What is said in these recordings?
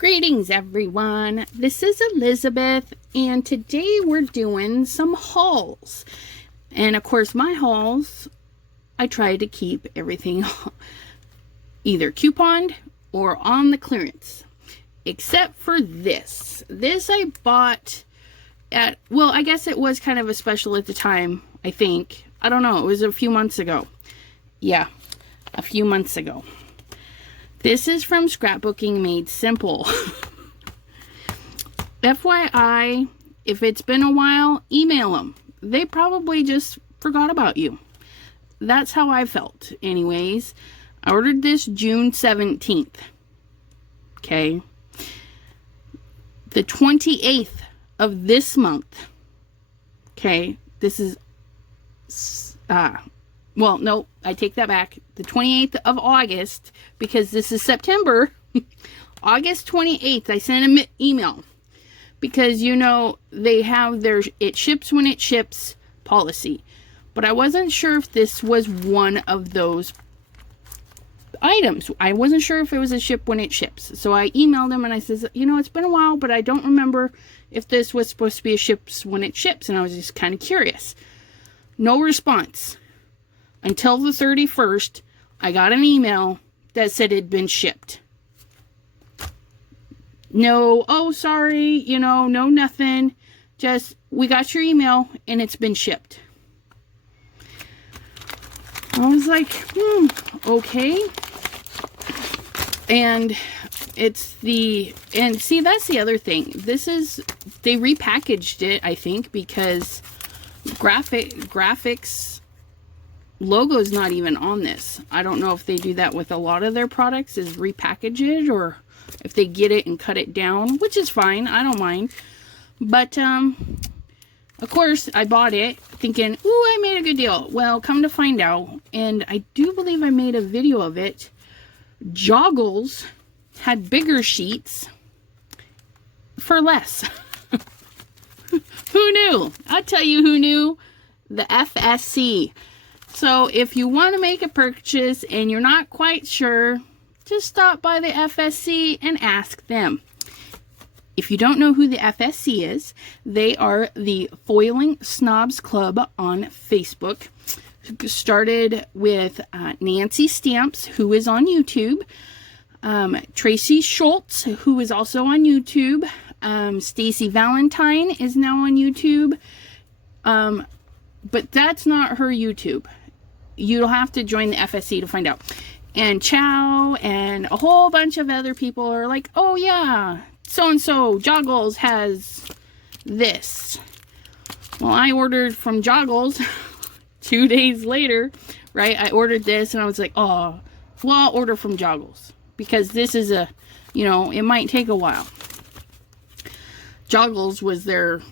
Greetings everyone, this is Elizabeth and today we're doing some hauls. And of course my hauls, I try to keep everything either couponed or on the clearance. Except for this. This I bought at, well, I guess it was kind of a special at the time, I think. I don't know, it was a few months ago. Yeah, a few months ago. This is from Scrapbooking Made Simple. FYI, if it's been a while, email them. They probably just forgot about you. That's how I felt. Anyways, I ordered this June 17th. Okay. The 28th of this month. Okay. This is... well, no, I take that back. The 28th of August, because this is September. August 28th, I sent an email. Because, you know, they have their it ships when it ships policy. But I wasn't sure if this was one of those items. I wasn't sure if it was a ship when it ships. So I emailed them and I says, you know, it's been a while, but I don't remember if this was supposed to be a ships when it ships. And I was just kind of curious. No response. Until the 31st, I got an email that said it had been shipped. No, oh, sorry, you know, no nothing. Just, we got your email and it's been shipped. I was like, okay. And it's the, and see, that's the other thing. This is, they repackaged it, I think, because Grafix logo's not even on this. I don't know if they do that with a lot of their products, is repackage it, or if they get it and cut it down, which is fine. I don't mind. But, of course, I bought it thinking, ooh, I made a good deal. Well, come to find out, and I do believe I made a video of it. Joggles had bigger sheets for less. Who knew? I'll tell you who knew. The FSC. So if you want to make a purchase and you're not quite sure, just stop by the FSC and ask them. If you don't know who the FSC is, they are the Foiling Snobs Club on Facebook. Started with Nancy Stamps, who is on YouTube. Tracy Schultz, who is also on YouTube. Stacy Valentine is now on YouTube. But that's not her YouTube. You'll have to join the FSC to find out. And Chow and a whole bunch of other people are like, oh yeah, so-and-so Joggles has this. Well, I ordered from Joggles 2 days later, right? I ordered this and I was like, oh, well, I'll order from Joggles. Because this is a, you know, it might take a while. Joggles was there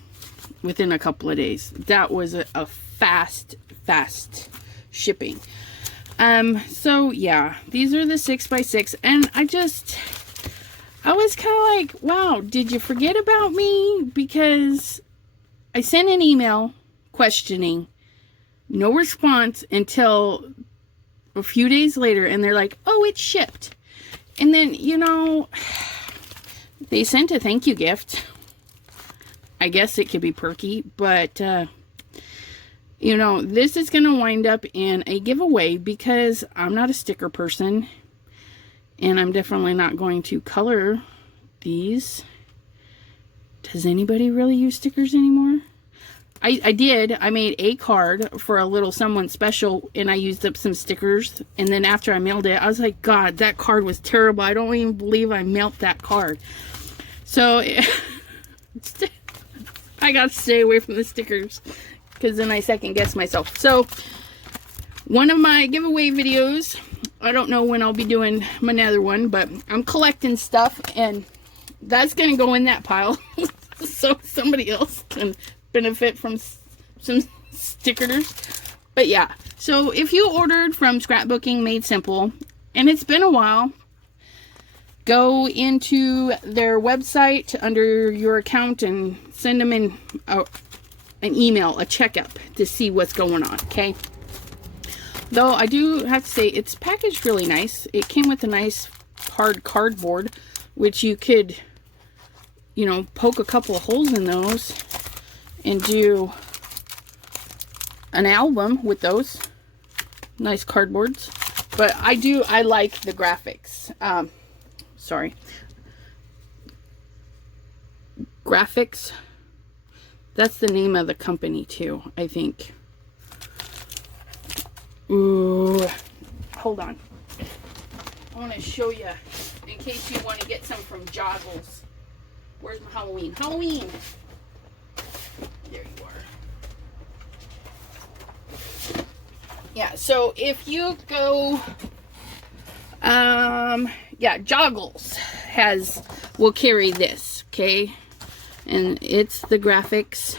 within a couple of days. That was a fast shipping. So yeah, these are the 6x6, and I was kind of like, wow, did you forget about me? Because I sent an email questioning, no response until a few days later, and they're like, oh, it's shipped. And then, you know, they sent a thank you gift. I guess it could be perky, but you know, this is going to wind up in a giveaway because I'm not a sticker person. And I'm definitely not going to color these. Does anybody really use stickers anymore? I did. I made a card for a little someone special and I used up some stickers. And then after I mailed it, I was like, God, that card was terrible. I don't even believe I mailed that card. So, I got to stay away from the stickers. Because then I second guess myself. So, one of my giveaway videos, I don't know when I'll be doing another one, but I'm collecting stuff, and that's going to go in that pile. So somebody else can benefit from some stickers. But yeah, so if you ordered from Scrapbooking Made Simple, and it's been a while, go into their website under your account and send them in an email, a checkup to see what's going on, okay? Though I do have to say, it's packaged really nice. It came with a nice hard cardboard which you could, you know, poke a couple of holes in those and do an album with those nice cardboards. But I like the Grafix. Sorry. Grafix. That's the name of the company too, I think. Ooh. Hold on. I want to show you in case you want to get some from Joggles. Where's my Halloween? Halloween! There you are. Yeah, so if you go, yeah, Joggles will carry this, okay? And it's the Grafix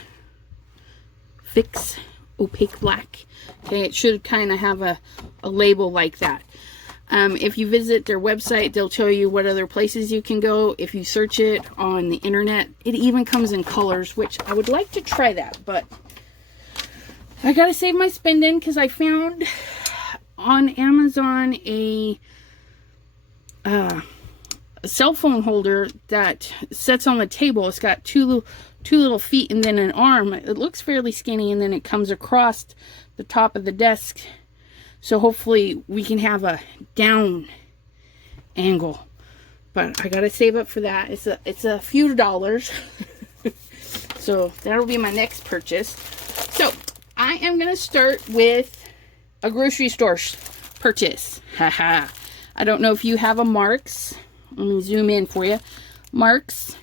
Fix Opaque Black. Okay, it should kind of have a label like that. If you visit their website, they'll tell you what other places you can go. If you search it on the internet, it even comes in colors, which I would like to try that, but I gotta save my spending because I found on Amazon a cell phone holder that sits on the table. It's got two little feet and then an arm. It looks fairly skinny, and then it comes across the top of the desk. So hopefully we can have a down angle. But I gotta save up for that. It's a few dollars. So that'll be my next purchase. So I am gonna start with a grocery store purchase. Haha. I don't know if you have a Marc's. Let me zoom in for you. Marc's.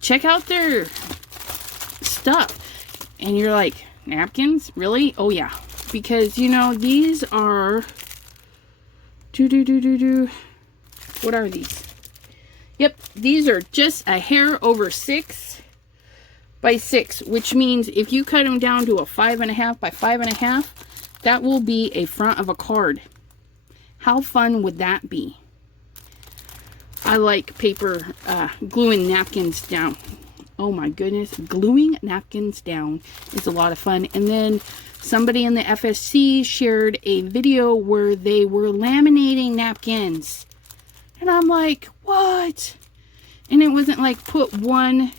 Check out their stuff. And you're like, napkins? Really? Oh yeah. Because, you know, these are... What are these? Yep, these are just a hair over 6 by 6. Which means if you cut them down to a 5.5 by 5.5, that will be a front of a card. How fun would that be? I like paper, gluing napkins down. Oh my goodness, gluing napkins down is a lot of fun. And then somebody in the FSC shared a video where they were laminating napkins. And I'm like, what? And it wasn't like put one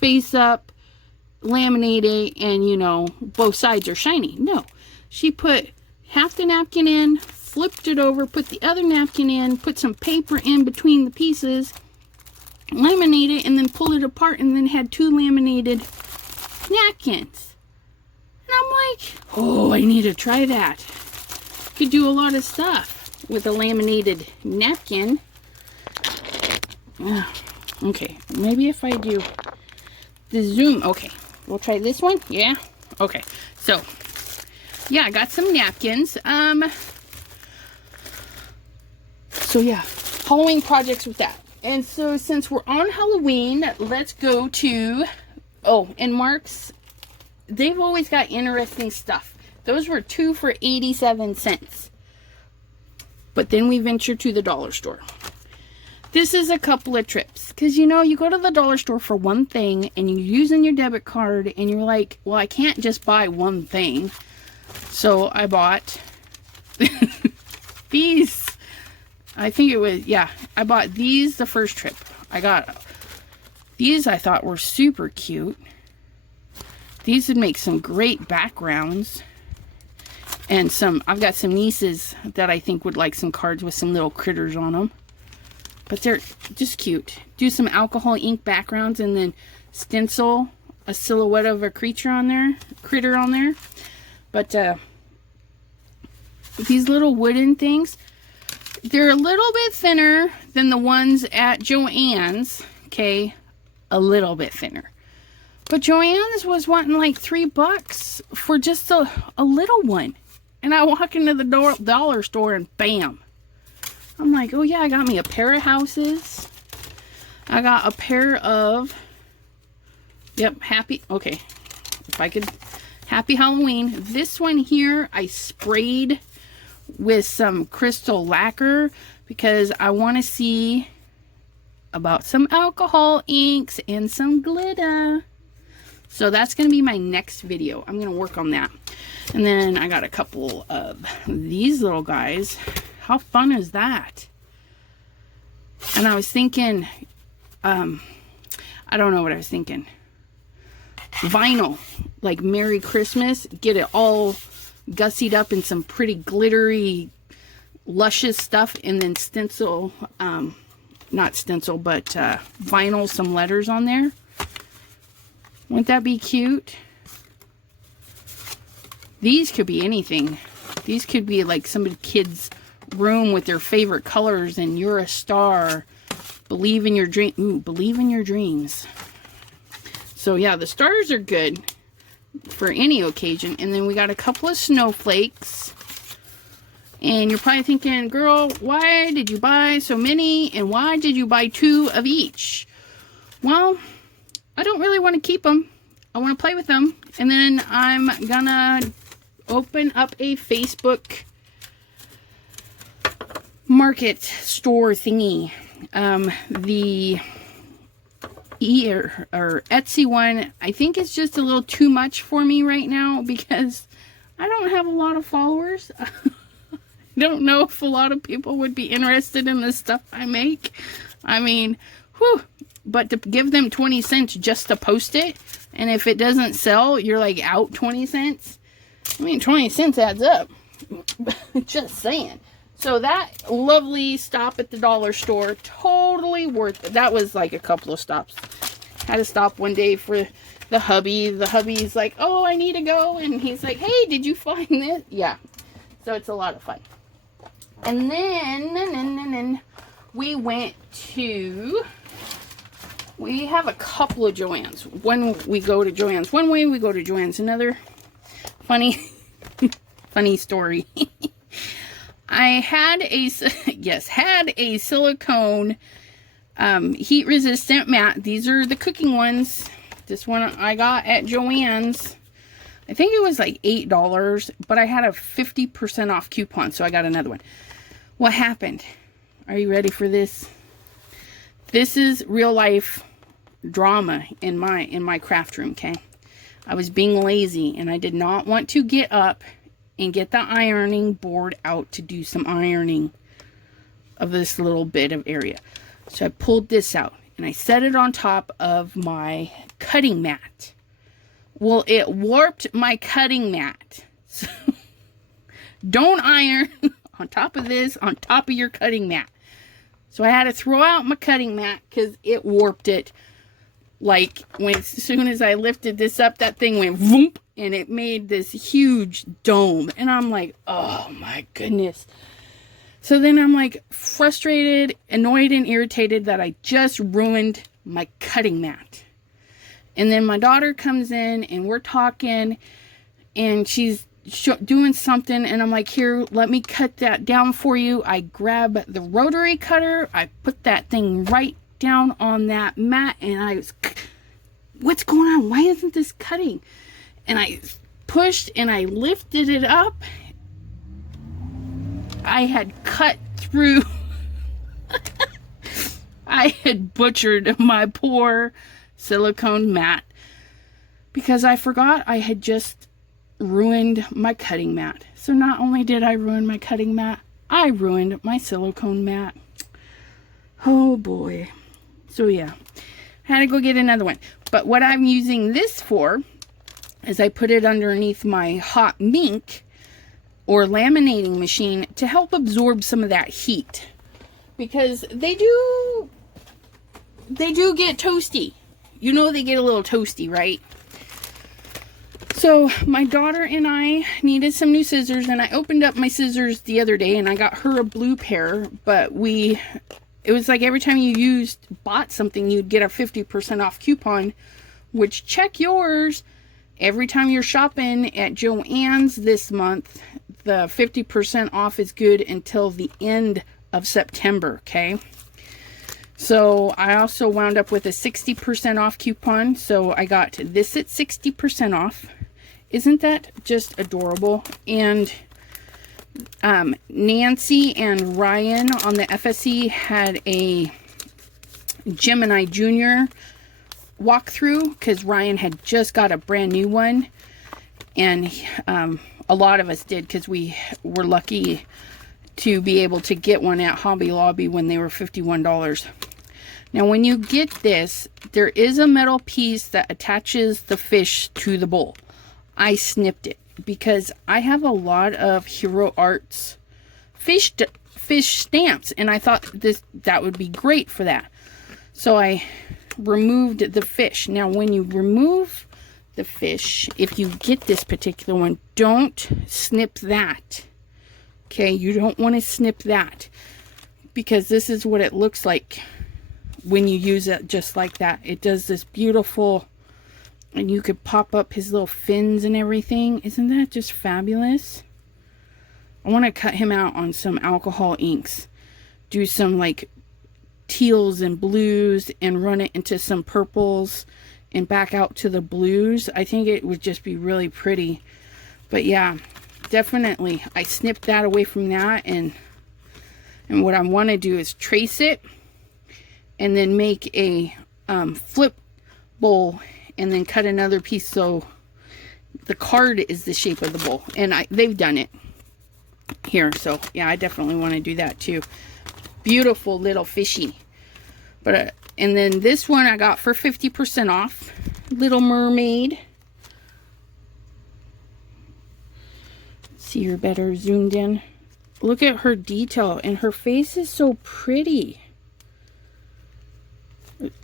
face up, laminate it, and you know, both sides are shiny. No, she put half the napkin in, flipped it over, put the other napkin in, put some paper in between the pieces, laminate it, and then pull it apart, and then had 2 laminated napkins. And I'm like, oh, I need to try that. Could do a lot of stuff with a laminated napkin. Okay, maybe if I do the zoom. Okay, we'll try this one. Yeah. Okay, so yeah, I got some napkins. So yeah, Halloween projects with that. And so since we're on Halloween, let's go to, oh, and Marc's, they've always got interesting stuff. Those were 2 for 87 cents. But then we venture to the dollar store. This is a couple of trips. Because, you know, you go to the dollar store for one thing and you're using your debit card and you're like, well, I can't just buy one thing. So I bought these. I think it was, yeah, I bought these the first trip. I got these. I thought were super cute. These would make some great backgrounds. And I've got some nieces that I think would like some cards with some little critters on them. But they're just cute. Do some alcohol ink backgrounds and then stencil a silhouette of a critter on there. But these little wooden things, they're a little bit thinner than the ones at Joann's. Okay, a little bit thinner. But Joann's was wanting like $3 for just a little one. And I walk into the dollar store and bam. I'm like, oh yeah, I got me a pair of houses. I got a pair of, yep, okay, if I could, Happy Halloween. This one here, I sprayed with some crystal lacquer because I want to see about some alcohol inks and some glitter. So that's going to be my next video. I'm going to work on that. And then I got a couple of these little guys. How fun is that? And I was thinking, I don't know what I was thinking. Vinyl, like Merry Christmas, get it all gussied up in some pretty glittery, luscious stuff, and then stencil, not stencil, but vinyl some letters on there. Wouldn't that be cute? These could be anything. These could be like some kid's room with their favorite colors and you're a star. Believe in your dream. Ooh, believe in your dreams. So yeah, the stars are good for any occasion. And then we got a couple of snowflakes. And you're probably thinking, girl, why did you buy so many? And why did you buy 2 of each? Well, I don't really want to keep them. I want to play with them. And then I'm gonna open up a Facebook market store thingy. The Etsy one, I think it's just a little too much for me right now because I don't have a lot of followers. I don't know if a lot of people would be interested in the stuff I make. I mean, whew. But to give them 20 cents just to post it, and if it doesn't sell, you're like out 20 cents. I mean, 20 cents adds up. Just saying. So that lovely stop at the dollar store, totally worth it. That was like a couple of stops. Had to stop one day for the hubby. The hubby's like, oh, I need to go. And he's like, hey, did you find this? Yeah. So it's a lot of fun. And then we went to, we have a couple of Joann's. When we go to Joann's one way, we go to Joann's another. Funny story. I had a silicone heat resistant mat. These are the cooking ones. This one I got at Joann's. I think it was like $8, but I had a 50% off coupon, so I got another one. What happened? Are you ready for this? This is real life drama in my craft room, okay? I was being lazy and I did not want to get up and get the ironing board out to do some ironing of this little bit of area. So I pulled this out and I set it on top of my cutting mat. Well, it warped my cutting mat. So don't iron on top of this, on top of your cutting mat. So I had to throw out my cutting mat because it warped it. Like, as soon as I lifted this up, that thing went voomp, and it made this huge dome. And I'm like, oh my goodness. So then I'm like frustrated, annoyed, and irritated that I just ruined my cutting mat. And then my daughter comes in, and we're talking, and she's doing something, and I'm like, here, let me cut that down for you. I grab the rotary cutter, I put that thing right down on that mat, and I was, what's going on? Why isn't this cutting? And I pushed and I lifted it up. I had cut through. I had butchered my poor silicone mat because I forgot I had just ruined my cutting mat. So not only did I ruin my cutting mat, I ruined my silicone mat. Oh boy. So yeah, I had to go get another one. But what I'm using this for is I put it underneath my hot mink or laminating machine to help absorb some of that heat. Because they do get toasty. You know they get a little toasty, right? So my daughter and I needed some new scissors, and I opened up my scissors the other day and I got her a blue pair, but it was like every time you bought something, you'd get a 50% off coupon, which check yours. Every time you're shopping at Joann's this month, the 50% off is good until the end of September, okay? So I also wound up with a 60% off coupon. So I got this at 60% off. Isn't that just adorable? And Nancy and Ryan on the FSC had a Gemini Junior walkthrough because Ryan had just got a brand new one, and a lot of us did because we were lucky to be able to get one at Hobby Lobby when they were $51. Now when you get this, there is a metal piece that attaches the fish to the bowl. I snipped it because I have a lot of Hero Arts fish stamps, and I thought that would be great for that. So I removed the fish. Now when you remove the fish, if you get this particular one, don't snip that. Okay, you don't want to snip that, because this is what it looks like when you use it just like that. It does this beautiful, and you could pop up his little fins and everything. Isn't that just fabulous? I want to cut him out on some alcohol inks. Do some like teals and blues and run it into some purples and back out to the blues. I think it would just be really pretty. But yeah, definitely I snipped that away from that, and what I want to do is trace it and then make a flip bowl and then cut another piece so the card is the shape of the bowl. And they've done it here, so yeah, I definitely want to do that too. Beautiful little fishy. But and then this one I got for 50% off. Little Mermaid. See her better zoomed in. Look at her detail, and her face is so pretty.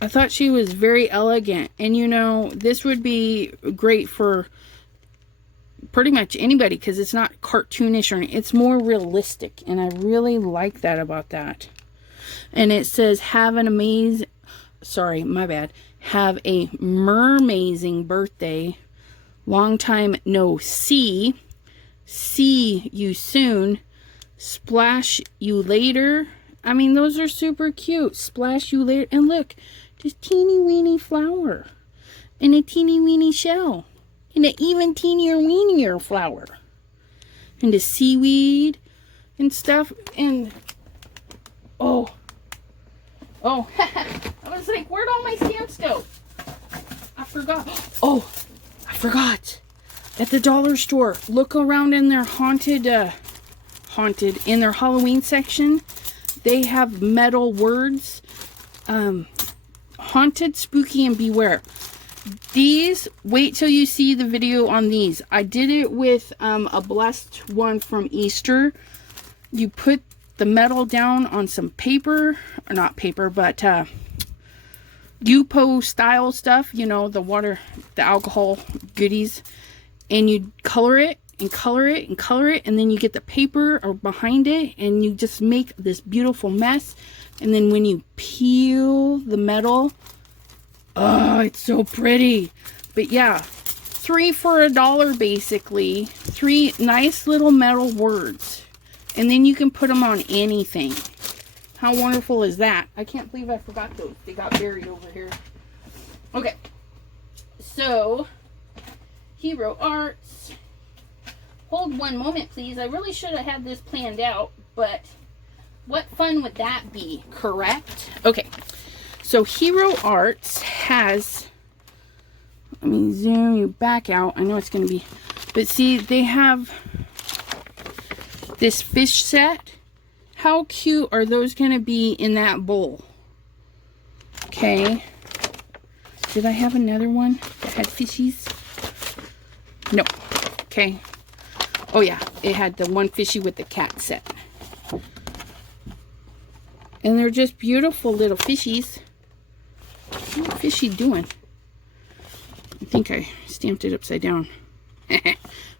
I thought she was very elegant, and you know, this would be great for pretty much anybody because it's not cartoonish, or it's more realistic, and I really like that about that. And it says, have an amazing, sorry, my bad, have a mermazing birthday. Long time no see you soon, splash you later. I mean, those are super cute. Splash you later. And look, this teeny weeny flower and a teeny weeny shell and an even teenier weenier flower and the seaweed and stuff. And oh I was like, where'd all my stamps go? I forgot. Oh, I forgot. At the dollar store, look around in their haunted in their Halloween section. They have metal words, haunted, spooky, and beware. These, wait till you see the video on these. I did it with a blessed one from Easter. You put the metal down on some paper, or not paper, but Yupo style stuff, you know, the water, the alcohol goodies, and you color it and color it and color it, and then you get the paper or behind it, and you just make this beautiful mess. And then when you peel the metal, oh, it's so pretty. But yeah, 3 for $1 basically. 3 nice little metal words, and then you can put them on anything. How wonderful is that? I can't believe I forgot those. They got buried over here. Okay, so Hero Arts. Hold one moment, please. I really should have had this planned out, but what fun would that be, correct? Okay, so Hero Arts has, let me zoom you back out. I know it's going to be, but see, they have this fish set. How cute are those going to be in that bowl? Okay. Did I have another one that had fishies? No. Okay. Oh yeah, it had the one fishy with the cat set. And they're just beautiful little fishies. What fishy doing? I think I stamped it upside down.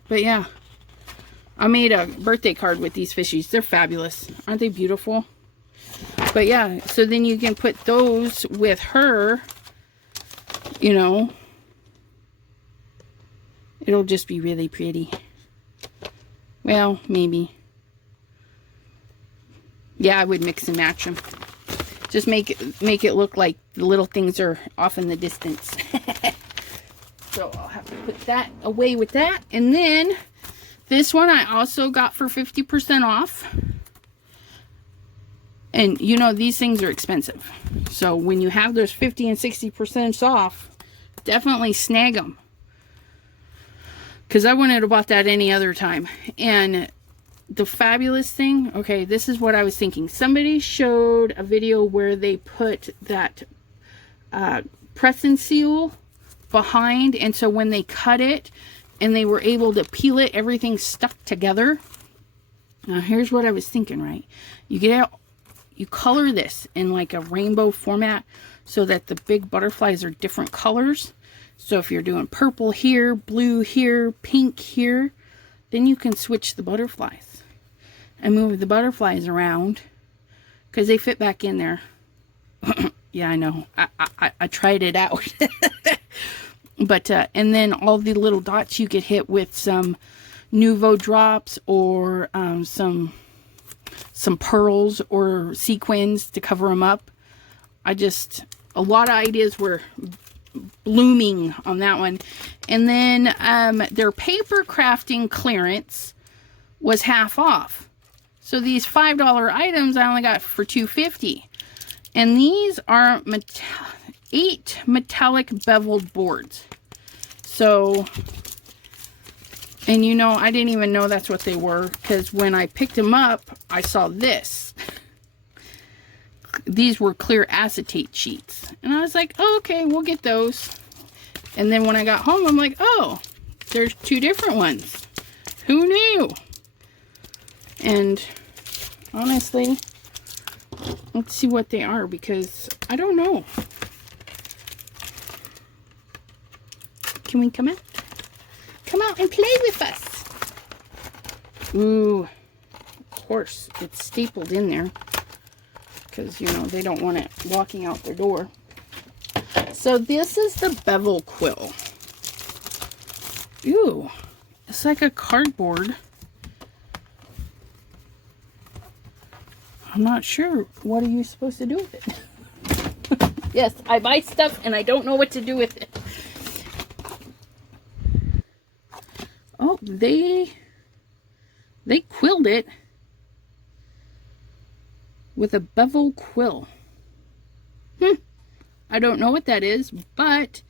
But yeah, I made a birthday card with these fishies. They're fabulous. Aren't they beautiful? But yeah, so then you can put those with her, you know. It'll just be really pretty. Well, maybe. Yeah, I would mix and match them. Just make it look like the little things are off in the distance. So I'll have to put that away with that. And then this one I also got for 50% off. And you know, these things are expensive. So when you have those 50 and 60% off, definitely snag them. Because I wouldn't have bought that any other time. And the fabulous thing, okay, this is what I was thinking. Somebody showed a video where they put that press and seal behind, and so when they cut it and they were able to peel it, everything stuck together. Now here's what I was thinking, right? You get out, you color this in like a rainbow format so that the big butterflies are different colors. So if you're doing purple here, blue here, pink here, then you can switch the butterflies and move the butterflies around because they fit back in there. Yeah, I know. I tried it out. But, and then all the little dots you could hit with some Nuvo drops or some pearls or sequins to cover them up. A lot of ideas were blooming on that one. And then their paper crafting clearance was half off. So these $5 items I only got for $2.50. And these are 8 metallic beveled boards. So, and you know, I didn't even know that's what they were, because when I picked them up, I saw this. These were clear acetate sheets. And I was like, oh, okay, we'll get those. And then when I got home, I'm like, oh, there's 2 different ones. Who knew? And honestly, let's see what they are, because I don't know. Can we come out? Come out and play with us. Ooh, of course, it's stapled in there because, you know, they don't want it walking out their door. So this is the bevel quill. Ooh, it's like a cardboard. I'm not sure. What are you supposed to do with it? Yes, I buy stuff and I don't know what to do with it. Oh, they quilled it with a bevel quill. I don't know what that is, but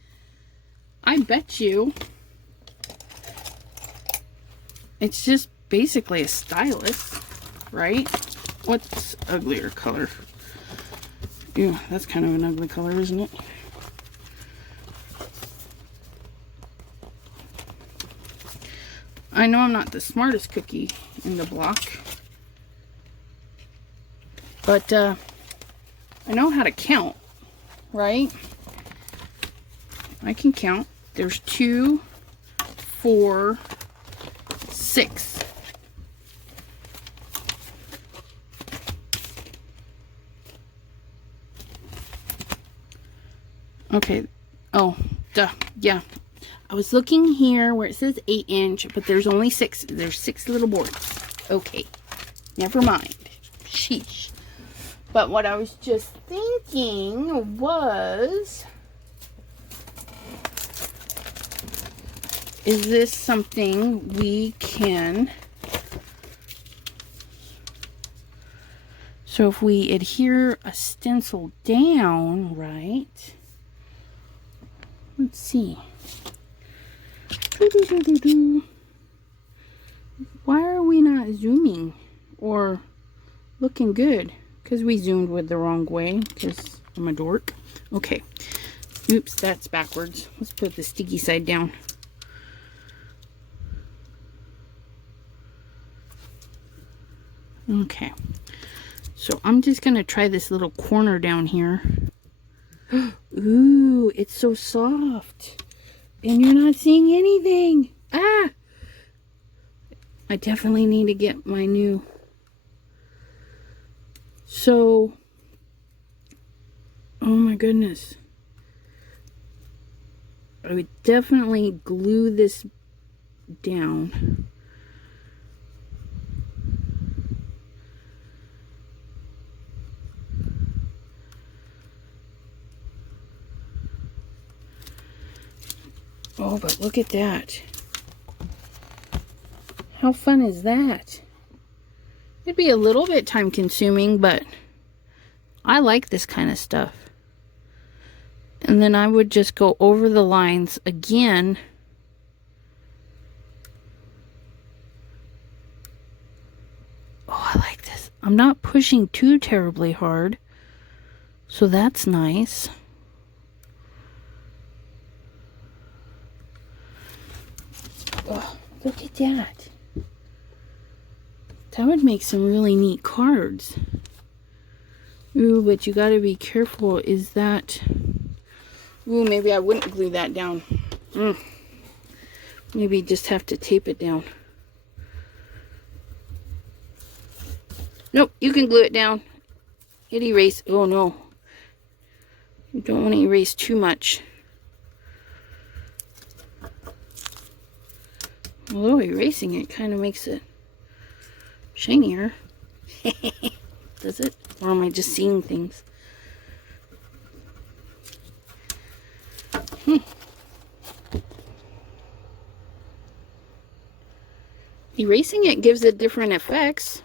I bet you it's just basically a stylus, right? What's uglier color? Ew, that's kind of an ugly color, isn't it? I know I'm not the smartest cookie in the block, but I know how to count, right? I can count. There's 2, 4, 6. Okay. Oh, duh. Yeah. I was looking here where it says 8-inch, but there's only 6. There's 6 little boards. Okay. Never mind. Sheesh. But what I was just thinking was, is this something we can, so if we adhere a stencil down, right? Let's see. Why are we not zooming or looking good? Because we zoomed with the wrong way, because I'm a dork. Okay. Oops, that's backwards. Let's put the sticky side down. Okay. So I'm just going to try this little corner down here. Ooh, it's so soft. And you're not seeing anything. Ah! I definitely need to get my new. So, oh my goodness. I would definitely glue this down. Oh, but look at that. How fun is that? It'd be a little bit time consuming, but I like this kind of stuff. And then I would just go over the lines again. Oh, I like this. I'm not pushing too terribly hard. So that's nice. Oh, look at that. That would make some really neat cards. Ooh, but you gotta be careful. Is that... Ooh, maybe I wouldn't glue that down. Maybe just have to tape it down. Nope, you can glue it down. It erase. Oh no. You don't want to erase too much. Although erasing it kind of makes it shinier. Does it? Or am I just seeing things? Erasing it gives it different effects.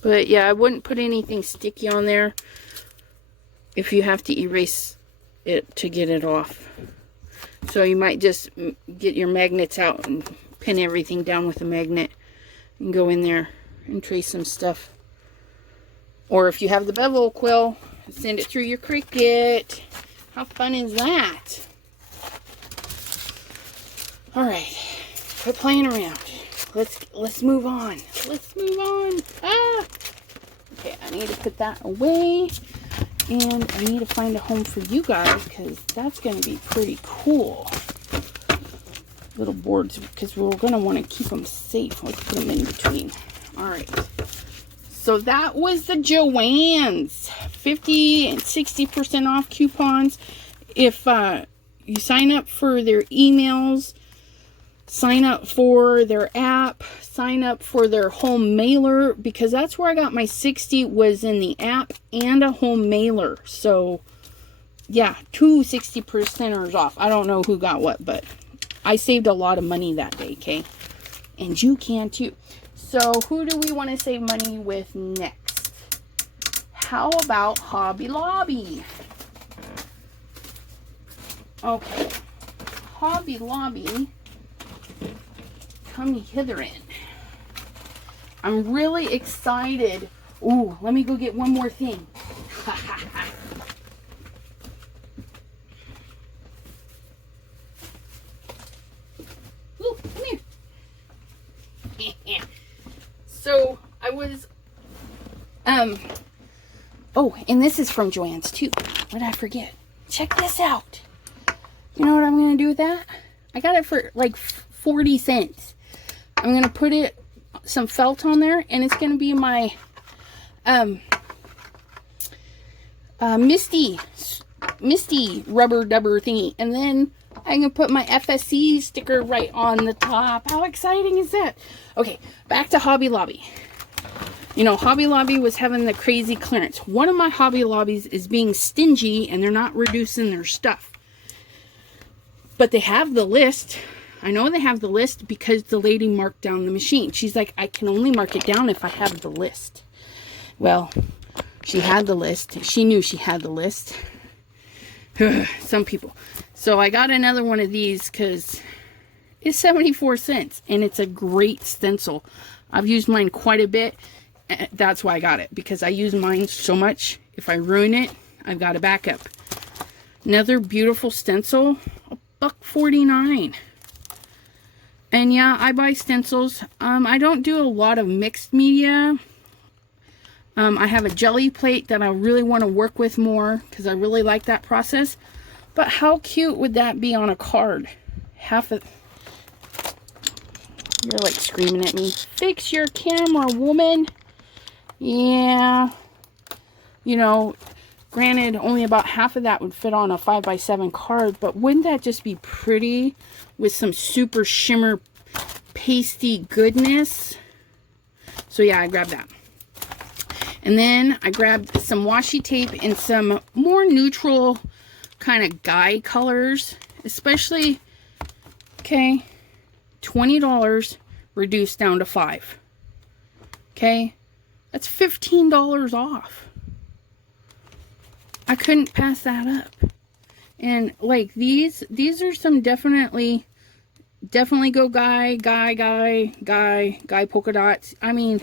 But yeah, I wouldn't put anything sticky on there if you have to erase it to get it off. So you might just get your magnets out and pin everything down with a magnet and go in there and trace some stuff. Or if you have the bevel quill, send it through your Cricut. How fun is that? Alright, quit playing around. Let's move on. Let's move on. Ah! Okay, I need to put that away. And I need to find a home for you guys, because that's going to be pretty cool. Little boards, because we're going to want to keep them safe. Let's put them in between. Alright. So that was the Joann's 50 and 60% off coupons. If you sign up for their emails, sign up for their app, sign up for their home mailer, because that's where I got my 60 was in the app and a home mailer. So yeah, 2 60%ers off. I don't know who got what, but I saved a lot of money that day, okay? And you can too. So who do we want to save money with next? How about Hobby Lobby? Okay, Hobby Lobby, come hither in. I'm really excited. Ooh, let me go get one more thing. Ooh, come here. So I was, oh, and this is from Joann's too. What did I forget? Check this out. You know what I'm going to do with that? I got it for like 40 cents. I'm going to put some felt on there, and it's going to be my Misty rubber dubber thingy. And then I'm going to put my FSC sticker right on the top. How exciting is that? Okay, back to Hobby Lobby. You know, Hobby Lobby was having the crazy clearance. One of my Hobby Lobbies is being stingy, and they're not reducing their stuff. But they have the list. I know they have the list because the lady marked down the machine. She's like, I can only mark it down if I have the list. Well, she had the list. She knew she had the list. Some people. So I got another one of these because it's 74 cents. And it's a great stencil. I've used mine quite a bit. That's why I got it. Because I use mine so much. If I ruin it, I've got a backup. Another beautiful stencil. $1.49. And yeah, I buy stencils. I don't do a lot of mixed media. I have a jelly plate that I really want to work with more because I really like that process. But how cute would that be on a card? Half of... You're like screaming at me. Fix your camera, woman. Yeah. You know, granted, only about half of that would fit on a 5x7 card, but wouldn't that just be pretty with some super shimmer pasty goodness? So yeah, I grabbed that. And then I grabbed some washi tape in some more neutral kind of guy colors, especially, okay, $20 reduced down to $5. Okay, that's $15 off. I couldn't pass that up. And like these are some definitely definitely go guy polka dots. I mean,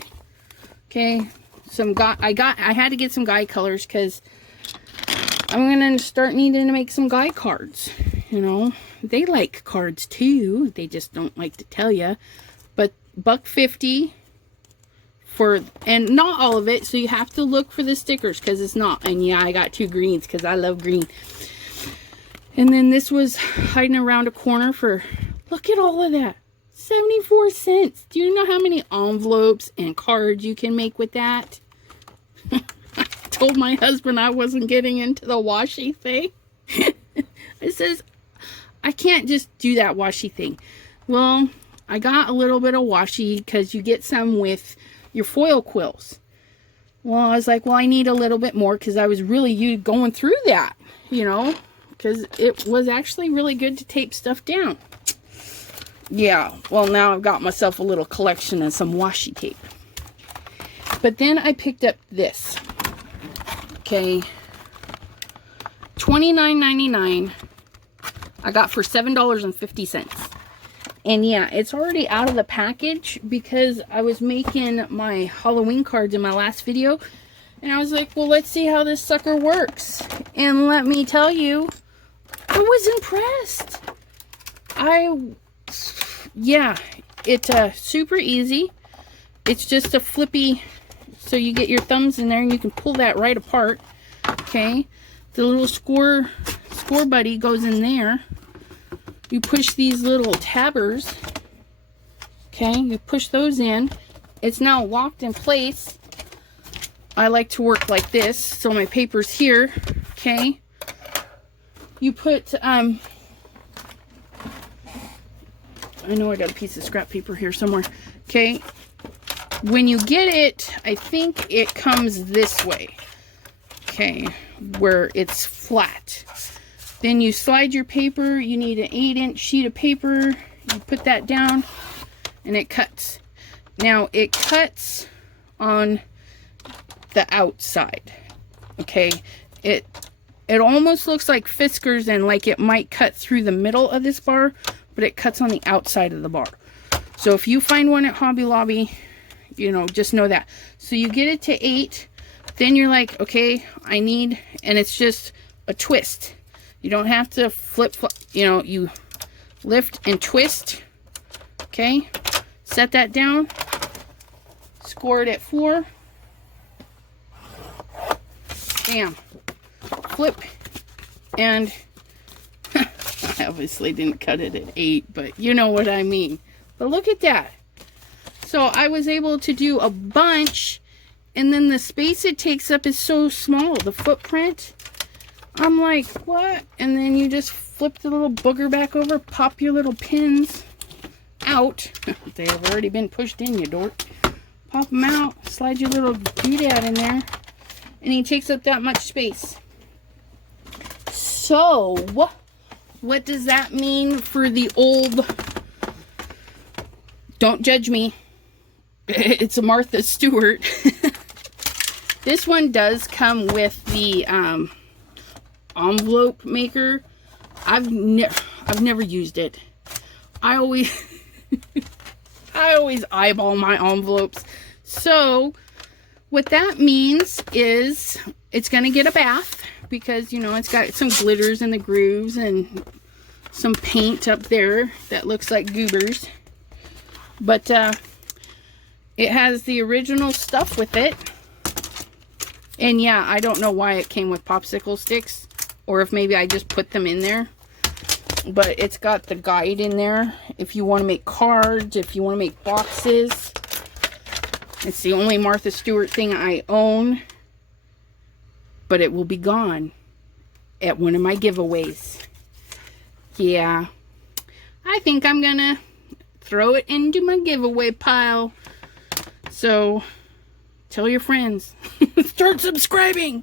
okay, some guy, I had to get some guy colors because I'm gonna start needing to make some guy cards. You know, they like cards too, they just don't like to tell you. But $1.50 for, and not all of it, so you have to look for the stickers because it's not. And yeah, I got 2 greens because I love green. And then this was hiding around a corner for, look at all of that, 74 cents. Do you know how many envelopes and cards you can make with that? I told my husband I wasn't getting into the washi thing. I says, I can't just do that washi thing. Well, I got a little bit of washi because you get some with your foil quills. Well, I was like, well, I need a little bit more because I was really going through that, you know, because it was actually really good to tape stuff down. Yeah, well, now I've got myself a little collection of some washi tape. But then I picked up this. Okay, $29.99 I got for $7.50. And yeah, it's already out of the package because I was making my Halloween cards in my last video. And I was like, well, let's see how this sucker works. And let me tell you, I was impressed. Yeah, it's super easy. It's just a flippy, so you get your thumbs in there and you can pull that right apart. Okay, the little score buddy goes in there. You push these little tabbers. Okay, you push those in. It's now locked in place. I like to work like this, so my paper's here. Okay, you put I know I got a piece of scrap paper here somewhere. Okay, when you get it, I think it comes this way. Okay, where it's flat. Then you slide your paper. You need an 8-inch sheet of paper. You put that down and it cuts. Now it cuts on the outside. Okay, it almost looks like Fiskars and like it might cut through the middle of this bar, but it cuts on the outside of the bar. So if you find one at Hobby Lobby, you know, just know that. So you get it to 8, then you're like, okay, I need, and it's just a twist. You don't have to flip, you know, you lift and twist. Okay, set that down, score it at 4. Bam, flip, and I obviously didn't cut it at 8, but you know what I mean. But look at that. So I was able to do a bunch, and then the space it takes up is so small, the footprint. I'm like, what? And then you just flip the little booger back over, pop your little pins out. They have already been pushed in, you dork. Pop them out, slide your little doodad in there, and he takes up that much space. So, what does that mean for the old... Don't judge me. It's a Martha Stewart. This one does come with the envelope maker. I've never used it. I always eyeball my envelopes. So what that means is it's gonna get a bath because, you know, it's got some glitters in the grooves and some paint up there that looks like goobers. But it has the original stuff with it. And yeah, I don't know why it came with popsicle sticks, or if maybe I just put them in there. But it's got the guide in there if you want to make cards, if you want to make boxes. It's the only Martha Stewart thing I own, but it will be gone at one of my giveaways. Yeah, I think I'm gonna throw it into my giveaway pile. So tell your friends. Start subscribing.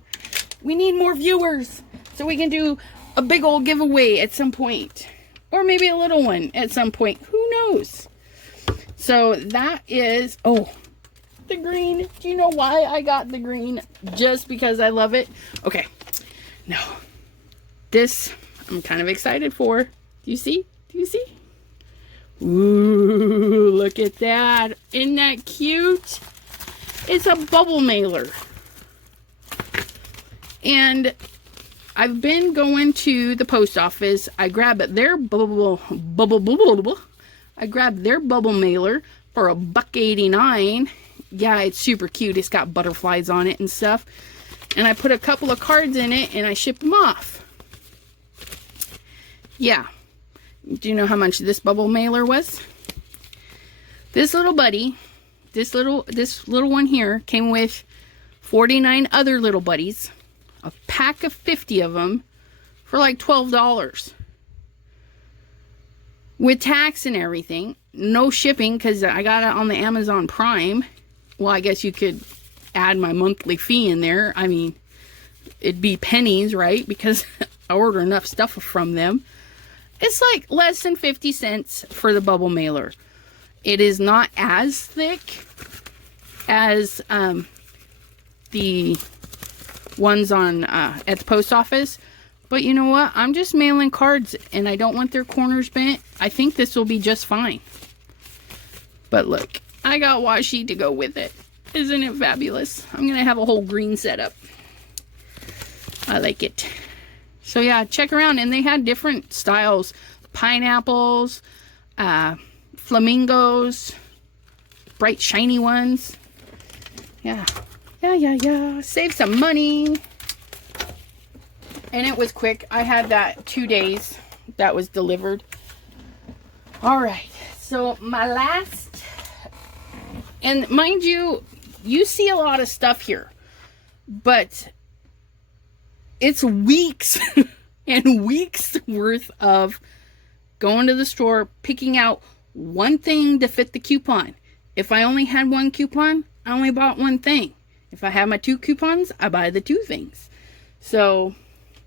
We need more viewers so we can do a big old giveaway at some point, or maybe a little one at some point. Who knows? So that is, oh, the green. Do you know why I got the green? Just because I love it? Okay, no, this I'm kind of excited for. Do you see? Do you see? Ooh, look at that. Isn't that cute? It's a bubble mailer. And I've been going to the post office. I grabbed their bubble mailer for $1.89. Yeah, it's super cute. It's got butterflies on it and stuff. And I put a couple of cards in it and I ship them off. Yeah. Do you know how much this bubble mailer was? This little buddy, this little one here came with 49 other little buddies. A pack of 50 of them for like $12. With tax and everything. No shipping because I got it on the Amazon Prime. Well, I guess you could add my monthly fee in there. I mean, it'd be pennies, right? Because I order enough stuff from them. It's like less than 50 cents for the bubble mailer. It is not as thick as the ones on at the post office. But you know what? I'm just mailing cards and I don't want their corners bent. I think this will be just fine. But look, I got washi to go with it. Isn't it fabulous? I'm going to have a whole green setup. I like it. So yeah, check around. And they had different styles. Pineapples, flamingos, bright shiny ones. Yeah. Yeah. Save some money. And it was quick. I had that 2 days that was delivered. All right. So my last, and mind you, you see a lot of stuff here, but it's weeks and weeks worth of going to the store, picking out one thing to fit the coupon. If I only had one coupon, I only bought one thing. If I have my 2 coupons, I buy the 2 things. So,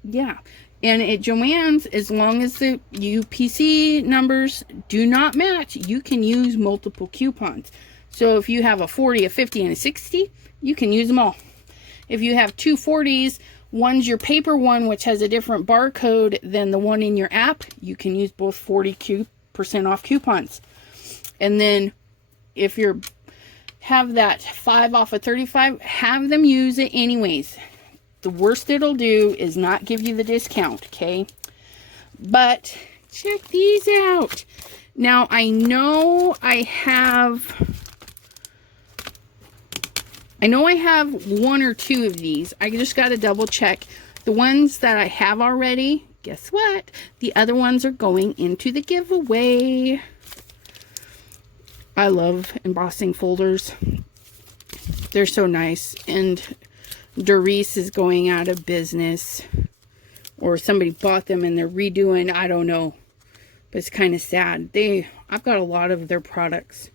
yeah. And at Joann's, as long as the UPC numbers do not match, you can use multiple coupons. So if you have a 40, a 50, and a 60, you can use them all. If you have 2 40s, one's your paper one, which has a different barcode than the one in your app, you can use both 40% off coupons. And then if you have that 5 off of 35, have them use it anyways. The worst it'll do is not give you the discount, okay? But check these out. Now, I know I have 1 or 2 of these. I just got to double check. The ones that I have already, guess what? The other ones are going into the giveaway. I love embossing folders. They're so nice. And Doris is going out of business. Or somebody bought them and they're redoing. I don't know. But it's kind of sad. I've got a lot of their products.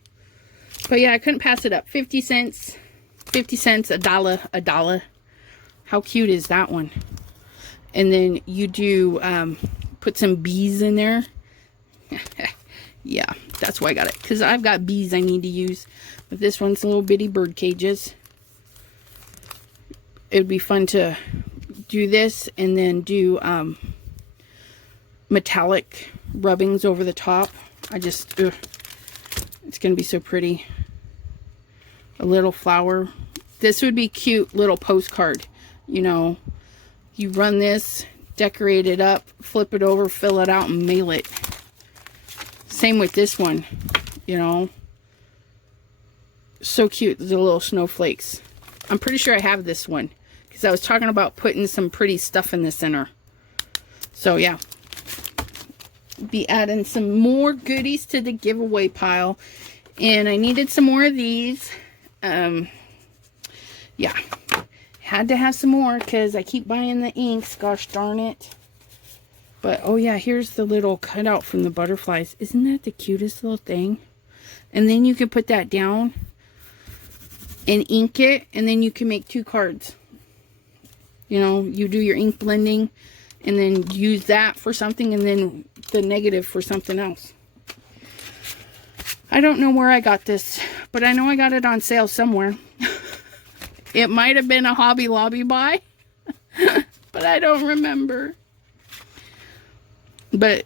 But yeah, I couldn't pass it up. 50 cents. 50 cents, $1. How cute is that one? And then you do put some bees in there. Yeah, that's why I got it. Because I've got bees I need to use. But this one's little bitty bird cages. It would be fun to do this and then do metallic rubbings over the top. It's going to be so pretty. A little flower. This would be cute little postcard. You know, you run this, decorate it up, flip it over, fill it out, and mail it. Same with this one. You know, so cute. The little snowflakes. I'm pretty sure I have this one because I was talking about putting some pretty stuff in the center. So yeah, be adding some more goodies to the giveaway pile, and I needed some more of these. Yeah, had to have some more because I keep buying the inks, gosh darn it. But oh yeah, here's the little cutout from the butterflies. Isn't that the cutest little thing? And then you can put that down and ink it, and then you can make 2 cards. You know, you do your ink blending and then use that for something and then the negative for something else. I don't know where I got this, but I know I got it on sale somewhere. It might have been a Hobby Lobby buy, but I don't remember. But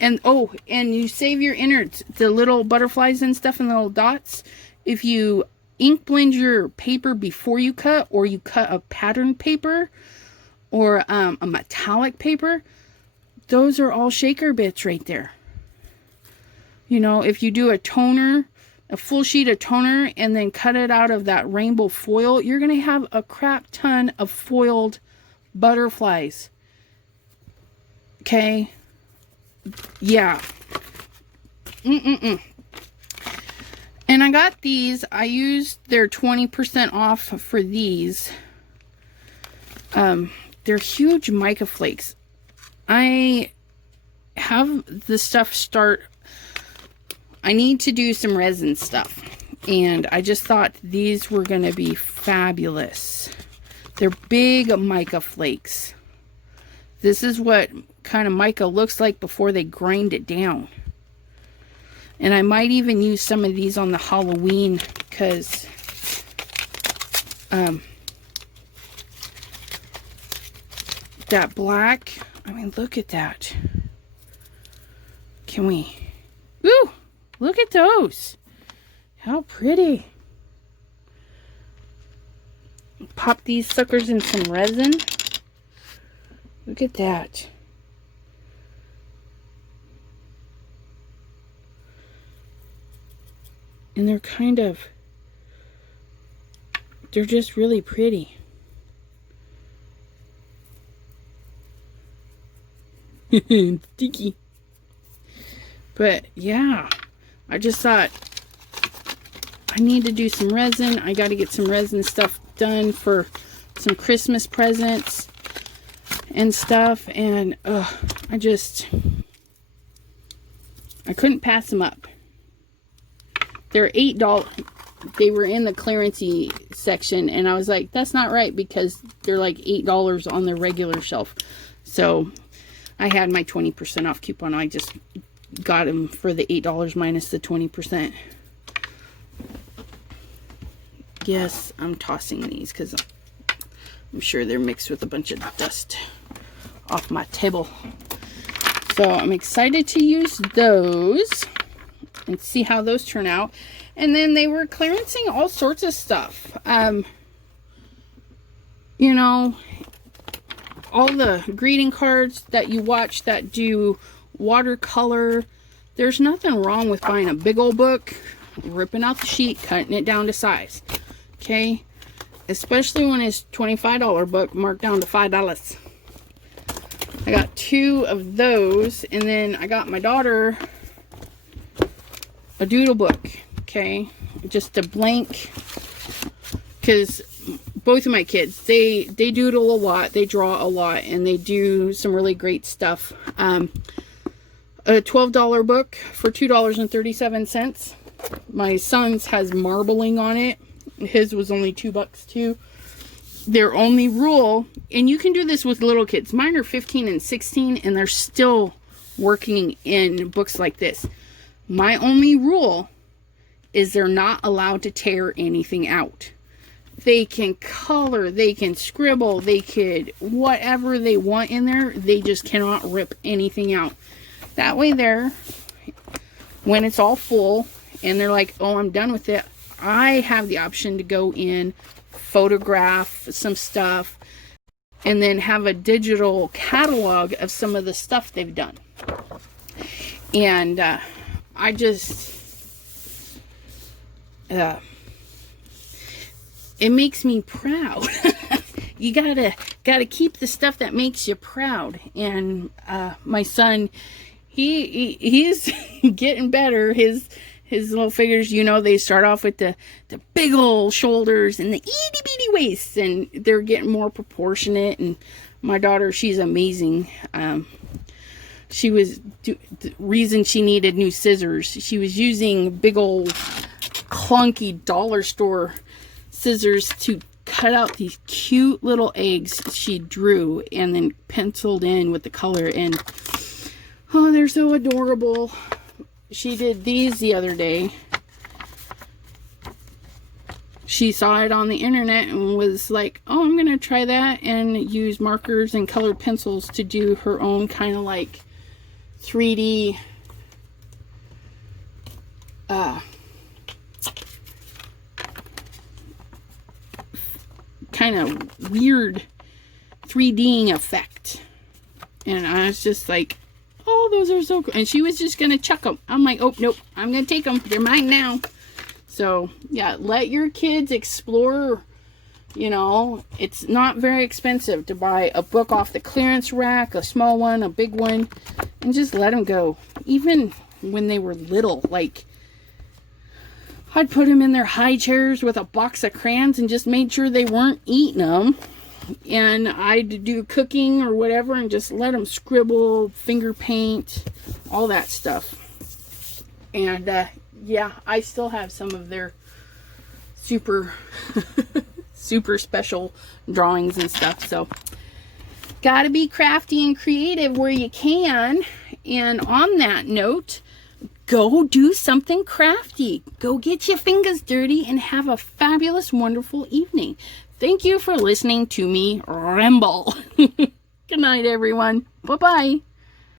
And oh, and you save your innards, the little butterflies and stuff and little dots. If you ink blend your paper before you cut, or you cut a pattern paper or a metallic paper, those are all shaker bits right there. You know, if you do a toner, a full sheet of toner, and then cut it out of that rainbow foil, you're going to have a crap ton of foiled butterflies. Okay? Yeah. And I got these. I used their 20% off for these. They're huge mica flakes. I have the stuff start. I need to do some resin stuff, and I just thought these were going to be fabulous. They're big mica flakes. This is what kind of mica looks like before they grind it down. And I might even use some of these on the Halloween, because that black, I mean, look at that. Can we? Woo! Look at those. How pretty. Pop these suckers in some resin. Look at that. And they're kind of, they're just really pretty. Sticky. But yeah, I just thought I need to do some resin. I got to get some resin stuff done for some Christmas presents and stuff. And I couldn't pass them up. They're $8. They were in the clearancey section, and I was like, that's not right, because they're like $8 on the regular shelf. So I had my 20% off coupon. I just got them for the $8 minus the 20%. Yes, I'm tossing these because I'm sure they're mixed with a bunch of dust off my table. So I'm excited to use those and see how those turn out. And then they were clearancing all sorts of stuff. You know, all the greeting cards that you watch that do watercolor. There's nothing wrong with buying a big old book, ripping out the sheet, cutting it down to size. Okay? Especially when it's $25 book marked down to $5. I got 2 of those, and then I got my daughter a doodle book. Okay? Just a blank, because both of my kids, they doodle a lot, they draw a lot, and they do some really great stuff. A $12 book for $2.37. My son's has marbling on it. His was only $2 too. Their only rule, and you can do this with little kids. Mine are 15 and 16, and they're still working in books like this. My only rule is they're not allowed to tear anything out. They can color, they can scribble, they could whatever they want in there. They just cannot rip anything out. That way there, when it's all full and they're like, oh, I'm done with it, I have the option to go in, photograph some stuff, and then have a digital catalog of some of the stuff they've done. And I just, it makes me proud. You gotta keep the stuff that makes you proud. And my son, he's getting better. His little figures, you know, they start off with the big old shoulders and the itty bitty waists, and they're getting more proportionate. And my daughter, she's amazing. She was the reason she needed new scissors. She was using big old clunky dollar store scissors to cut out these cute little eggs she drew and then penciled in with the color, and oh, they're so adorable. She did these the other day. She saw it on the internet and was like, oh, I'm gonna try that, and use markers and colored pencils to do her own kind of like 3D kind of weird 3D'ing effect. And I was just like, oh, those are so cool. And she was just going to chuck them. I'm like, oh, nope, I'm going to take them. They're mine now. So, yeah, let your kids explore. You know, it's not very expensive to buy a book off the clearance rack, a small one, a big one, and just let them go. Even when they were little, like, I'd put them in their high chairs with a box of crayons and just made sure they weren't eating them. And I'd do cooking or whatever and just let them scribble, finger paint, all that stuff. And, yeah, I still have some of their super... super special drawings and stuff. So gotta be crafty and creative where you can. And on that note, go do something crafty. Go get your fingers dirty and have a fabulous, wonderful evening. Thank you for listening to me ramble. Good night, everyone. Bye-bye.